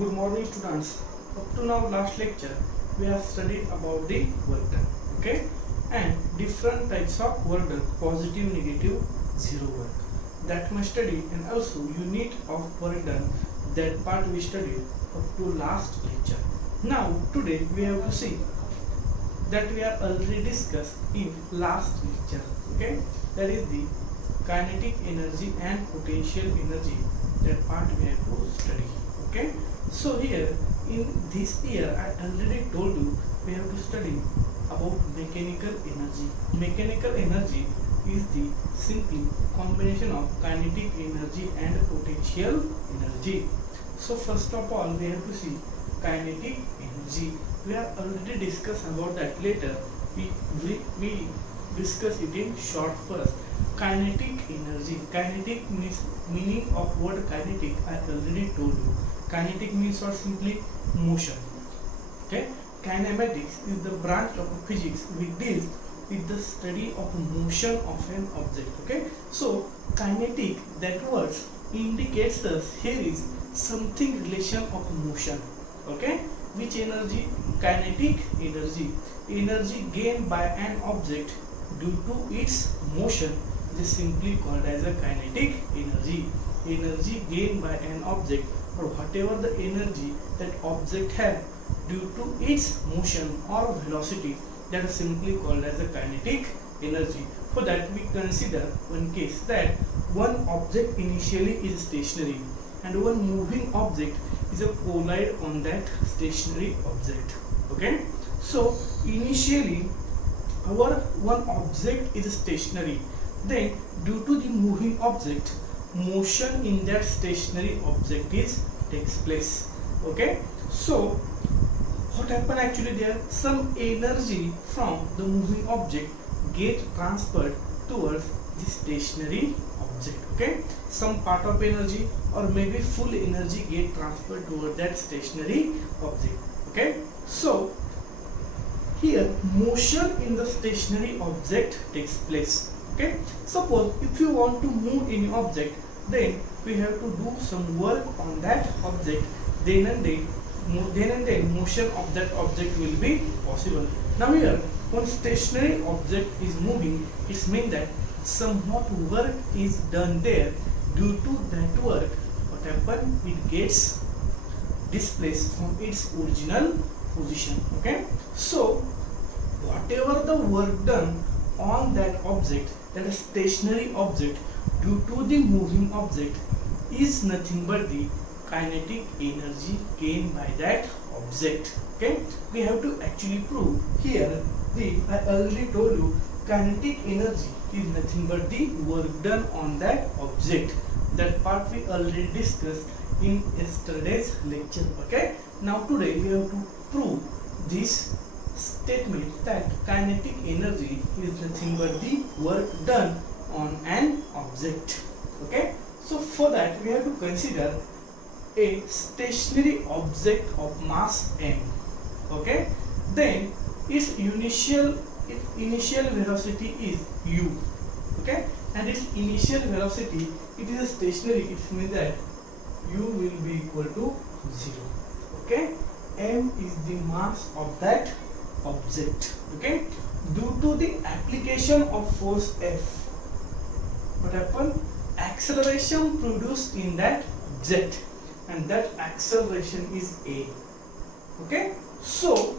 Good morning, students. Up to now, last lecture we have studied about the work done, okay, and different types of work done: positive, negative, zero work. That must study, and also unit of work done. That part we studied up to last lecture. Now today we have to see that we are already discussed in last lecture, okay. That is the kinetic energy and potential energy. That part we have to study, okay. So here in this year I already told you we have to study about mechanical energy. Mechanical energy is the simple combination of kinetic energy and potential energy. So first of all we have to see kinetic energy. We have already discussed about that later. We discuss it in short first. Kinetic energy. Kinetic means meaning of word kinetic I already told you. Kinetic means what? Simply motion. Okay. Kinematics is the branch of physics which deals with the study of motion of an object. Okay. So kinetic, that word indicates us here is something relation of motion. Okay. Which energy? Kinetic energy. Energy gained by an object due to its motion is simply called as a kinetic energy. Energy gained by an object, or whatever the energy that object have due to its motion or velocity, that is simply called as a kinetic energy. For that we consider one case, that one object initially is stationary and one moving object is a collide on that stationary object. Okay, so initially our one object is stationary, then due to the moving object, motion in that stationary object takes place. Okay, so what happened actually, there some energy from the moving object get transferred towards the stationary object. Okay, some part of energy or maybe full energy get transferred toward that stationary object. Okay, so here motion in the stationary object takes place. Okay, suppose if you want to move any object, then we have to do some work on that object, then and then motion of that object will be possible. Now here when stationary object is moving, it means that somewhat work is done there. Due to that work, what happens, it gets displaced from its original position. Okay, so whatever the work done on that object, that is stationary object, due to the moving object, is nothing but the kinetic energy gained by that object. Okay, we have to actually prove here. I already told you kinetic energy is nothing but the work done on that object. That part we already discussed in yesterday's lecture. Okay, now today we have to prove this statement that kinetic energy is nothing but the work done on an object. Okay, so for that we have to consider a stationary object of mass m. Okay, then its initial velocity is u. Okay, and its initial velocity, it is a stationary, it means that u will be equal to 0. Okay, m is the mass of that object. Okay, due to the application of force F, what happened, acceleration produced in that object, and that acceleration is a. Okay, so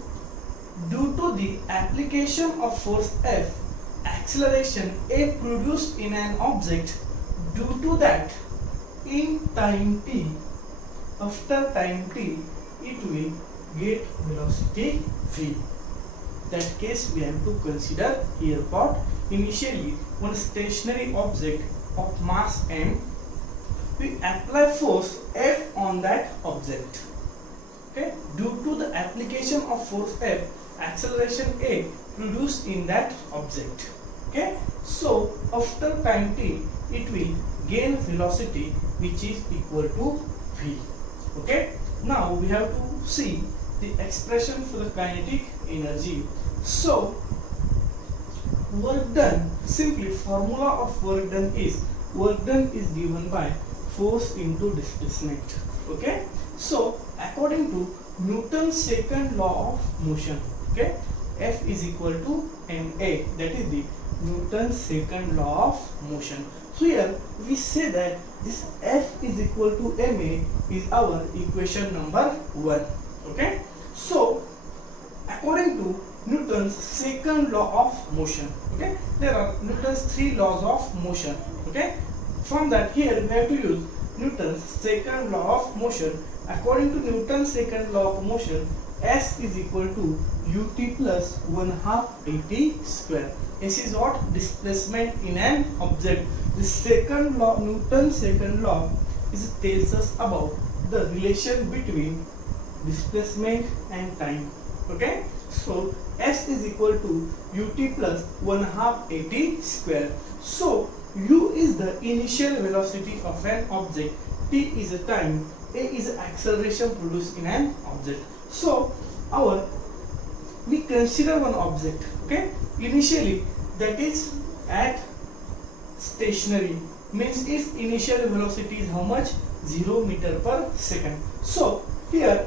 due to the application of force F, acceleration a produced in an object, due to that in time t, after time t, it will get velocity v. That case we have to consider here. Part initially one stationary object of mass m, we apply force F on that object. Okay, due to the application of force F, acceleration a produced in that object. Okay, so after time t, it will gain velocity which is equal to v. Okay, now we have to see the expression for the kinetic energy. So work done, simply formula of work done is given by force into displacement. Okay, so according to Newton's second law of motion, okay, F is equal to ma, that is the Newton's second law of motion. So here we say that this F is equal to ma is our equation number 1. Okay, so according to Newton's second law of motion, okay, there are Newton's 3 laws of motion. Okay, from that here we have to use Newton's second law of motion. According to Newton's second law of motion, S is equal to ut plus 1/2 at square. S is what? Displacement in an object. The second law, Newton's second law, is tells us about the relation between displacement and time. Okay, so S is equal to ut plus 1/2 at square. So u is the initial velocity of an object, t is the time, a is the acceleration produced in an object. So we consider one object, okay, initially, that is at stationary, means its initial velocity is how much? 0 meter per second. So here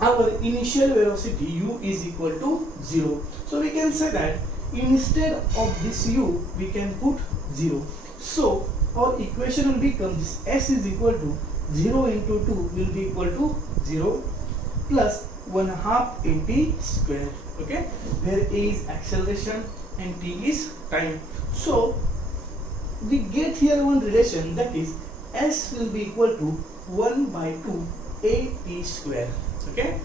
our initial velocity u is equal to 0. So we can say that instead of this u we can put 0. So our equation will become this S is equal to 0 into 2 will be equal to 0 plus 1/2 at square, okay, where a is acceleration and t is time. So we get here one relation, that is S will be equal to 1/2 at square. Okay,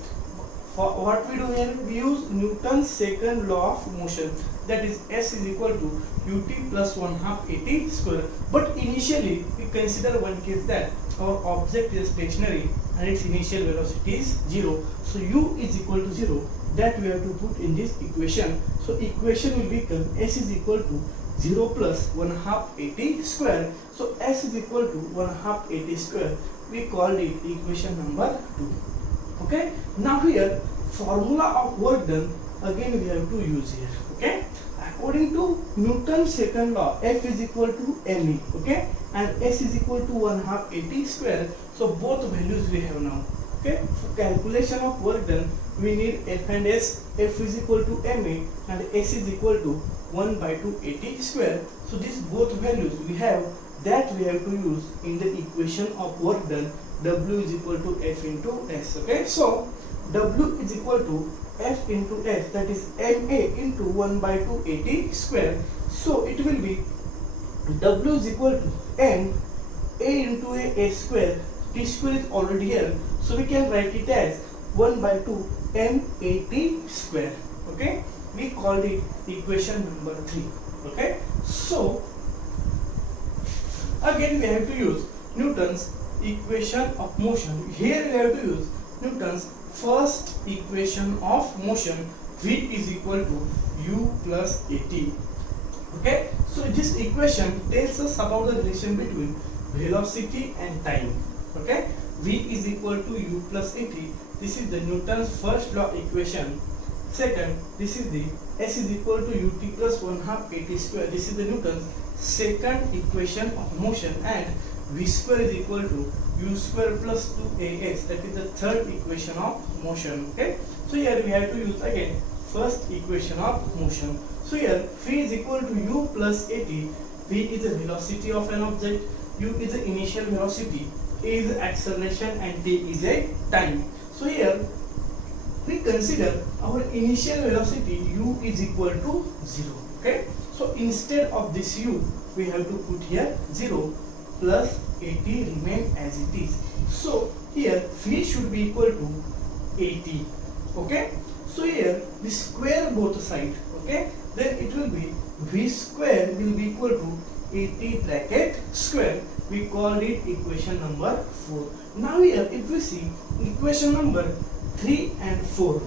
for what we do here, we use Newton's second law of motion, that is S is equal to ut plus 1/2 at square. But initially we consider one case that our object is stationary and its initial velocity is 0. So u is equal to 0, that we have to put in this equation. So equation will become S is equal to 0 plus 1/2 at square. So S is equal to 1/2 at square. We called it equation number 2. Okay, now here formula of work done again we have to use here. Okay, according to Newton's second law, F is equal to ma, okay, and S is equal to 1/2 at square. So both values we have now. Okay, for calculation of work done we need F and S. F is equal to ma and S is equal to 1/2 at square. So these both values we have, that we have to use in the equation of work done. W is equal to F into S. Okay, so W is equal to F into S, that is ma into 1/2 at square. So it will be W is equal to m a into a square. T square is already here, so we can write it as 1/2 m at square. Okay, we called it equation number 3. Okay, so again we have to use Newton's equation of motion. Here we have to use Newton's first equation of motion, V is equal to u plus at. Okay, so this equation tells us about the relation between velocity and time. Okay, V is equal to u plus at. This is the Newton's first law equation. Second, this is the S is equal to ut plus 1/2 at square. This is the Newton's second equation of motion, and V square is equal to u square plus 2ax, that is the third equation of motion. Okay, so here we have to use again first equation of motion. So here V is equal to u plus at. V is the velocity of an object, u is the initial velocity, a is the acceleration, and t is a time. So here we consider our initial velocity u is equal to 0. Okay, so instead of this u we have to put here 0 plus at remain as it is. So here V should be equal to 80. Okay, so here we square both sides. Okay, then it will be V square will be equal to 80 bracket square. We called it equation number 4. Now here if we see equation number 3 and 4,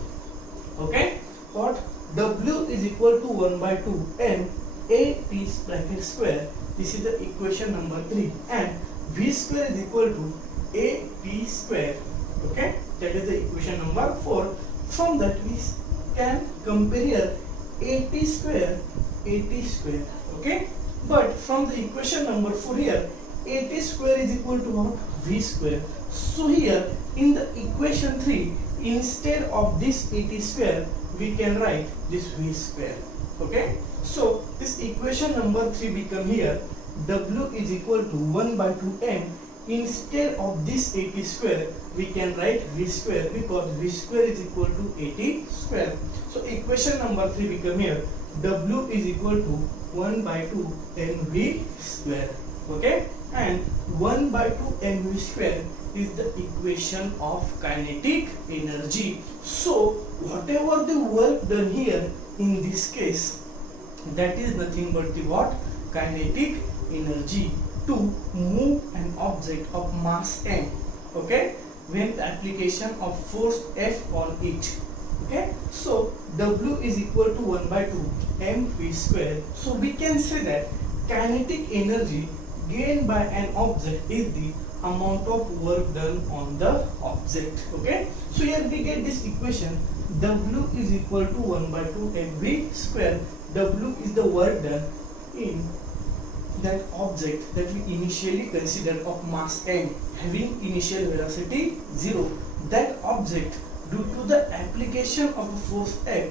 okay, what W is equal to 1/2 m a t bracket square. This is the equation number 3, and V square is equal to a t square. Okay, that is the equation number 4. From that we can compare here a t square. Okay, but from the equation number 4 here a t square is equal to what? V square. So here in the equation 3, instead of this et square, we can write this v square. Okay, so this equation number 3 become here w is equal to 1 by 2m. Instead of this 80 square, we can write v square, because v square is equal to 80 square. So equation number 3 become here w is equal to 1 by 2 mv square. Okay, and 1 by 2 mv square is the equation of kinetic energy. So whatever the work done here in this case, that is nothing but the what? Kinetic energy to move an object of mass m, okay, when the application of force F on it. Okay, so W is equal to 1 by 2 mv square. So we can say that kinetic energy gained by an object is the amount of work done on the object. Okay, so here we get this equation W is equal to 1 by 2 mv square. W is the work done in that object that we initially considered of mass m, having initial velocity 0. That object, due to the application of a force F,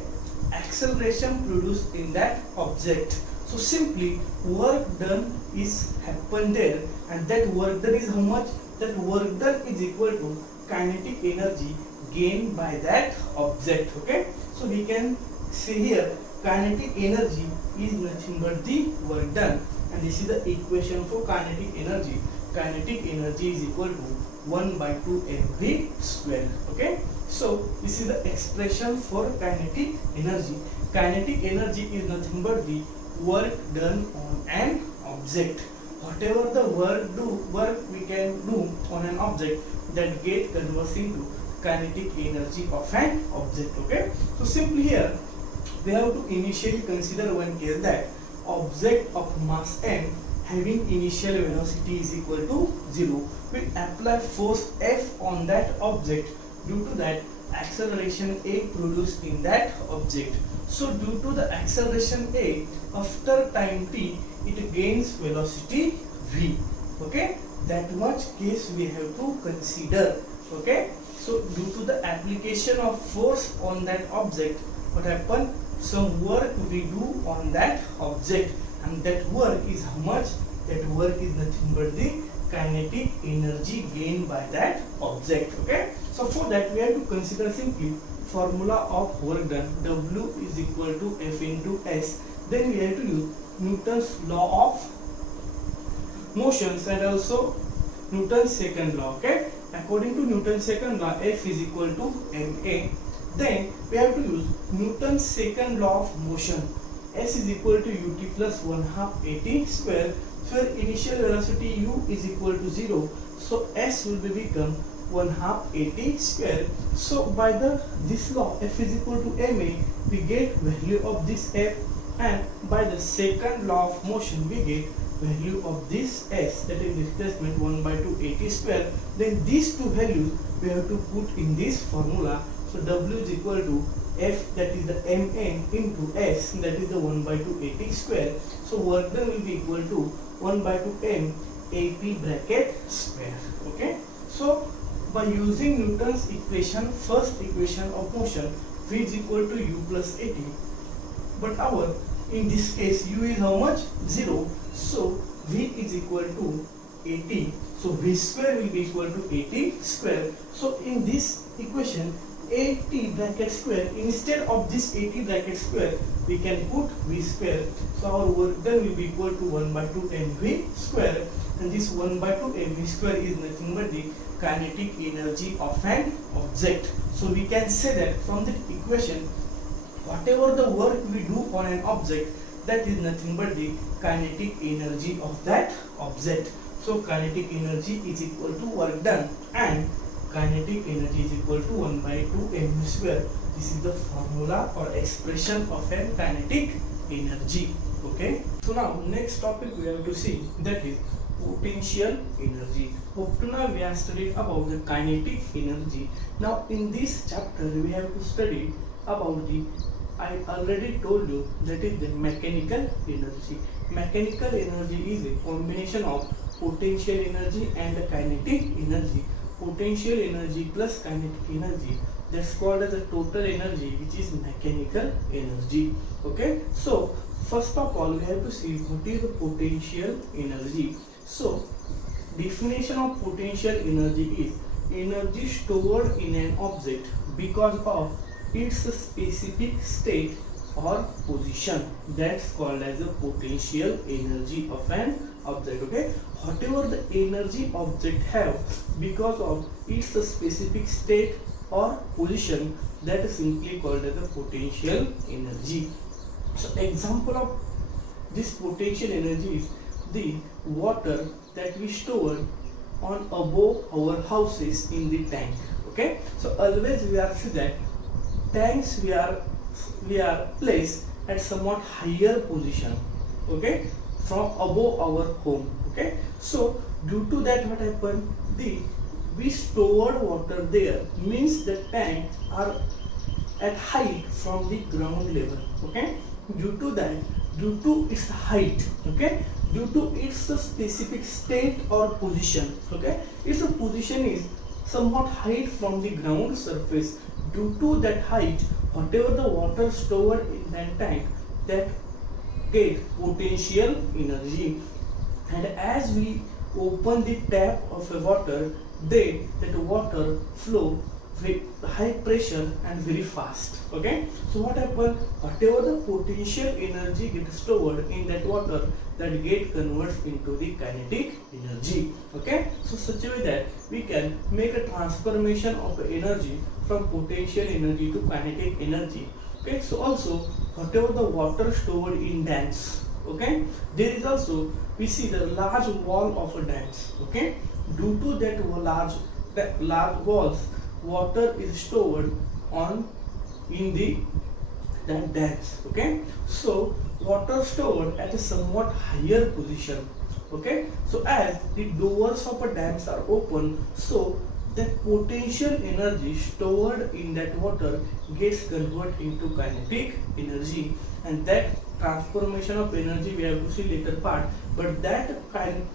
acceleration produced in that object. So simply work done is happened there, and that work done is how much? That work done is equal to kinetic energy gained by that object. Okay, so we can say here kinetic energy is nothing but the work done, and this is the equation for kinetic energy. Kinetic energy is equal to 1 by 2 mv square. Okay, so this is the expression for kinetic energy. Kinetic energy is nothing but the work done on an object. Whatever the work we can do on an object, that get converted into kinetic energy of an object. Okay, so simply here we have to initially consider one case, that object of mass m having initial velocity is equal to 0. We apply force F on that object. Due to that, acceleration A produced in that object. So due to the acceleration A, after time t, it gains velocity v. Okay, that much case we have to consider. Okay, so due to the application of force on that object, what happened? Some work we do on that object, and that work is how much? That work is nothing but the kinetic energy gained by that object. Okay, so for that we have to consider simply formula of work done. W is equal to F into S. Then we have to use Newton's law of motions and also Newton's second law. Okay, according to Newton's second law, F is equal to ma. Then we have to use Newton's second law of motion. S is equal to ut plus 1/2 at square. So initial velocity u is equal to 0. So S will become 1/2 at square. So by this law, F is equal to ma, we get value of this F, and by the second law of motion we get value of this S, that is displacement 1 by 2 at square. Then these two values we have to put in this formula. So W is equal to F, that is the ma, into S, that is the 1 by 2 at square. So work done will be equal to 1 by 2 m ap bracket square. Okay, so by using Newton's equation, first equation of motion, v is equal to u plus at, but our in this case u is how much? 0. So v is equal to at. So v square will be equal to at square. So in this equation, at bracket square, instead of this at bracket square, we can put v square. So our work done will be equal to 1 by 2 mv square, and this 1 by 2 mv square is nothing but the kinetic energy of an object. So we can say that from the equation, whatever the work we do on an object, that is nothing but the kinetic energy of that object. So kinetic energy is equal to work done, and kinetic energy is equal to 1 by 2 mv square. This is the formula or expression of a kinetic energy. Okay, so now next topic we have to see, that is potential energy. Up to now we have studied about the kinetic energy. Now in this chapter we have to study about the, I already told you, that is the mechanical energy. Mechanical energy is a combination of potential energy and the kinetic energy. potential energy plus kinetic energy, that's called as a total energy, which is mechanical energy. Okay, so first of all we have to see what is the potential energy. So definition of potential energy is energy stored in an object because of its specific state or position. That's called as the potential energy of an object. Okay, whatever the energy object have because of its specific state or position, that is simply called as the potential energy. So example of this potential energy is the water that we store on above our houses in the tank. Okay, so always we are see that tanks we are placed at somewhat higher position, okay, from above our home. Okay, so due to that what happened, we stored water there, means the tank are at height from the ground level. Okay, due to that, due to its height, okay, due to its specific state or position, okay, its position is somewhat height from the ground surface. Due to that height, whatever the water stored in that tank, that get potential energy. And as we open the tap of a water, then that water flow with high pressure and very fast. Okay, so what happen, whatever the potential energy gets stored in that water, that get converts into the kinetic energy. Okay, so such a way that we can make a transformation of energy from potential energy to kinetic energy. Okay, so also whatever the water stored in dams, okay, there is also we see the large wall of a dams. Okay, due to that large walls, water is stored on in the dams. Okay, so water stored at a somewhat higher position. Okay, so as the doors of a dams are open, so that potential energy stored in that water gets converted into kinetic energy, and that transformation of energy we have to see later part, but that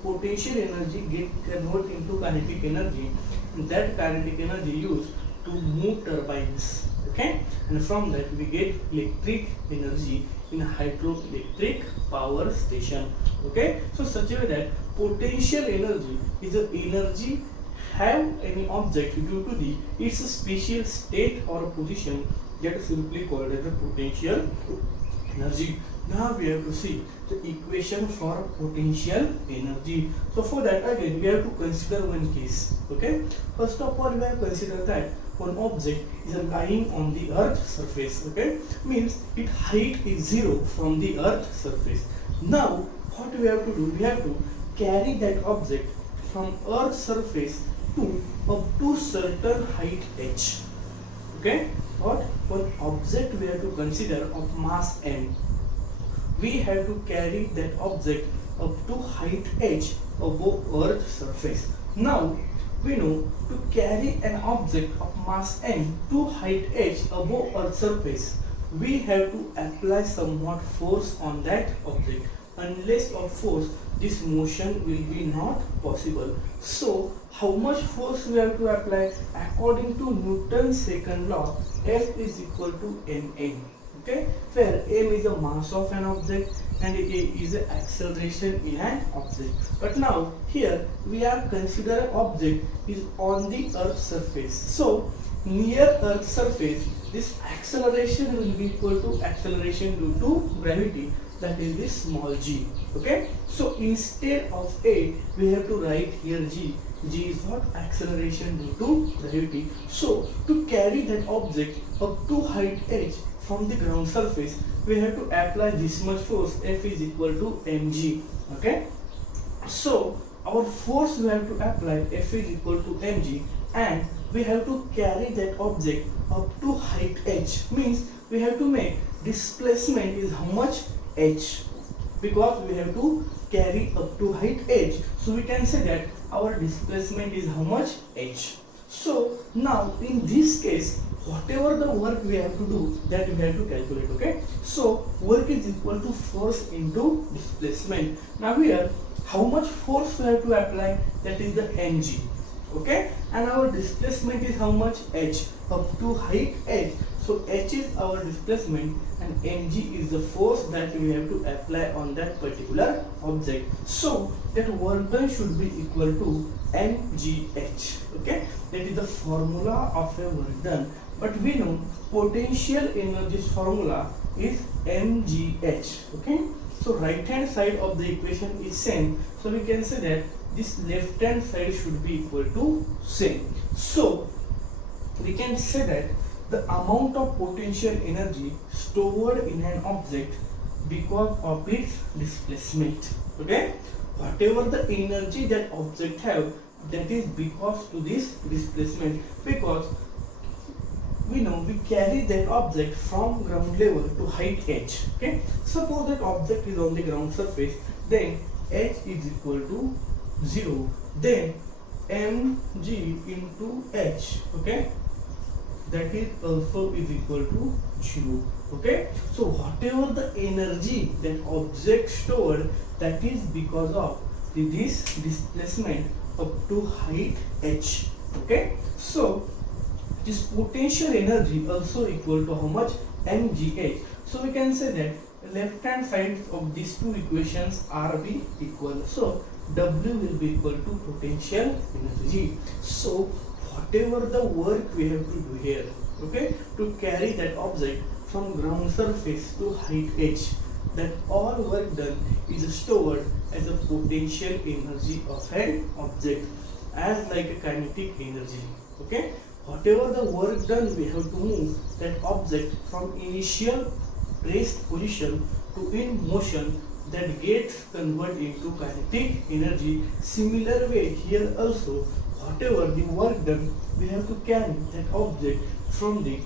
potential energy get converted into kinetic energy, and that kinetic energy used to move turbines. Okay, and from that we get electric energy in a hydroelectric power station. Okay, so such a way that potential energy is the energy have any object due to its special state or position, that is simply called as the potential energy. Now we have to see the equation for potential energy. So for that again we have to consider one case. Okay, first of all we have to consider that one object is lying on the earth surface. Okay, means its height is 0 from the earth surface. Now what we have to do, we have to carry that object from earth surface to up to certain height h. Okay, what one object we have to consider of mass m, we have to carry that object up to height h above earth surface. Now we know to carry an object of mass m to height h above earth surface, we have to apply somewhat force on that object. Unless of force, this motion will be not possible. So how much force we have to apply? According to Newton's second law, F is equal to ma. Okay, where m is the mass of an object and a is the acceleration in an object. But now here we are considering object is on the earth surface. So near earth surface, this acceleration will be equal to acceleration due to gravity, that is this small g. Okay, so instead of a we have to write here g. G is what? Acceleration due to gravity. So to carry that object up to height h from the ground surface, we have to apply this much force. F is equal to mg. Okay, so our force we have to apply, F is equal to mg, and we have to carry that object up to height h, means we have to make displacement is how much? H, because we have to carry up to height h, so we can say that our displacement is how much? H. So now in this case, whatever the work we have to do, that we have to calculate. Okay, so work is equal to force into displacement. Now here how much force we have to apply, that is the mg. Okay, and our displacement is how much? H, up to height h. So h is our displacement and mg is the force that we have to apply on that particular object. So that work done should be equal to mgh. Okay, that is the formula of a work done. But we know potential energy's formula is mgh. Okay, so right hand side of the equation is same, so we can say that this left hand side should be equal to same. So we can say that the amount of potential energy stored in an object because of its displacement. Okay, whatever the energy that object have, that is because to this displacement, because we know we carry that object from ground level to height h. Okay, suppose that object is on the ground surface, then h is equal to 0, then mg into h, okay, that is also is equal to 0. Okay, so whatever the energy that object stored, that is because of this displacement up to height h. Okay, so this potential energy also equal to how much? mgh. So we can say that left hand side of these two equations are be equal, so W will be equal to potential energy. So whatever the work we have to do here, okay, to carry that object from ground surface to height h, that all work done is stored as a potential energy of an object, as like a kinetic energy. Okay, whatever the work done, we have to move that object from initial rest position to in motion, that gets converted into kinetic energy. Similar way here also, whatever the work done, we have to carry that object from the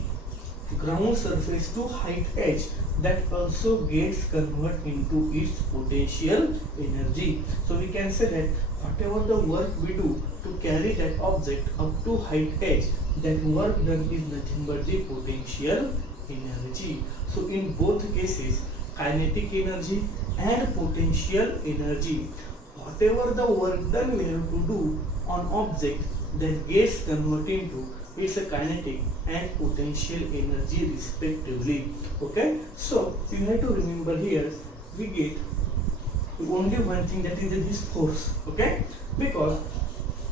ground surface to height h, that also gets converted into its potential energy. So we can say that whatever the work we do to carry that object up to height h, that work done is nothing but the potential energy. So in both cases, kinetic energy and potential energy, whatever the work done we have to do on object, that gets converted into it's a kinetic and potential energy respectively. Okay, so you have to remember here we get only one thing, that is this force. Okay, because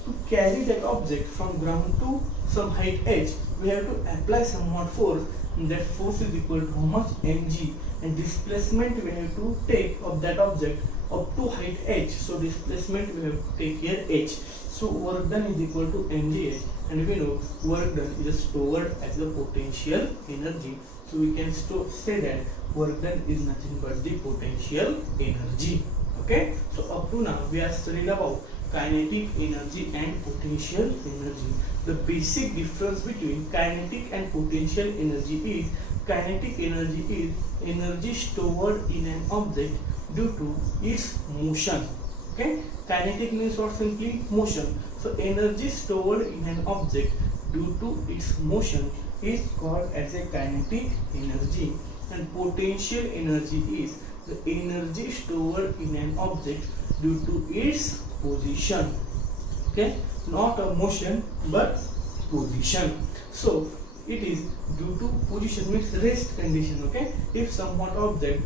to carry that object from ground to some height h, we have to apply somewhat force, and that force is equal to how much? mg, and displacement we have to take of that object up to height h, so displacement we have to take here h. So work done is equal to mgh, and we know work done is stored as a potential energy. So we can say that work done is nothing but the potential energy. Okay, so up to now we are studying about kinetic energy and potential energy. The basic difference between kinetic and potential energy is kinetic energy is energy stored in an object due to its motion. Okay, kinetic means what? Simply motion. So energy stored in an object due to its motion is called as a kinetic energy, and potential energy is the energy stored in an object due to its position. Okay, not a motion but position. So it is due to position, means rest condition. Okay, if somewhat object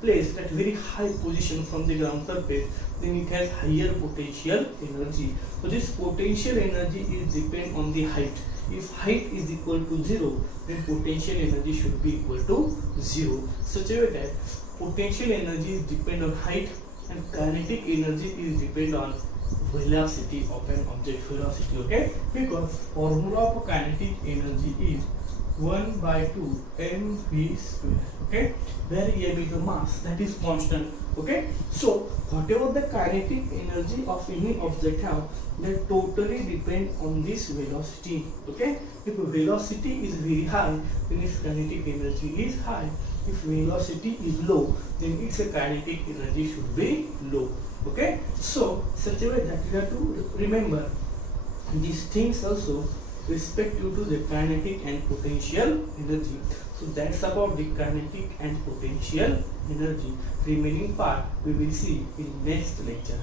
placed at very high position from the ground surface, then it has higher potential energy. So this potential energy is depend on the height. If height is equal to 0, then potential energy should be equal to 0. Such a way that potential energy is depend on height and kinetic energy is depend on velocity of an object velocity. Okay, because formula of kinetic energy is 1 by 2 mv square. Okay, where m is the mass, that is constant. Okay, so whatever the kinetic energy of any object have, that totally depend on this velocity. Okay, if velocity is very high, then its kinetic energy is high. If velocity is low, then its kinetic energy should be low. Okay, so such a way that you have to remember these things also respective to the kinetic and potential energy. So that's about the kinetic and potential energy. Remaining part we will see in next lecture.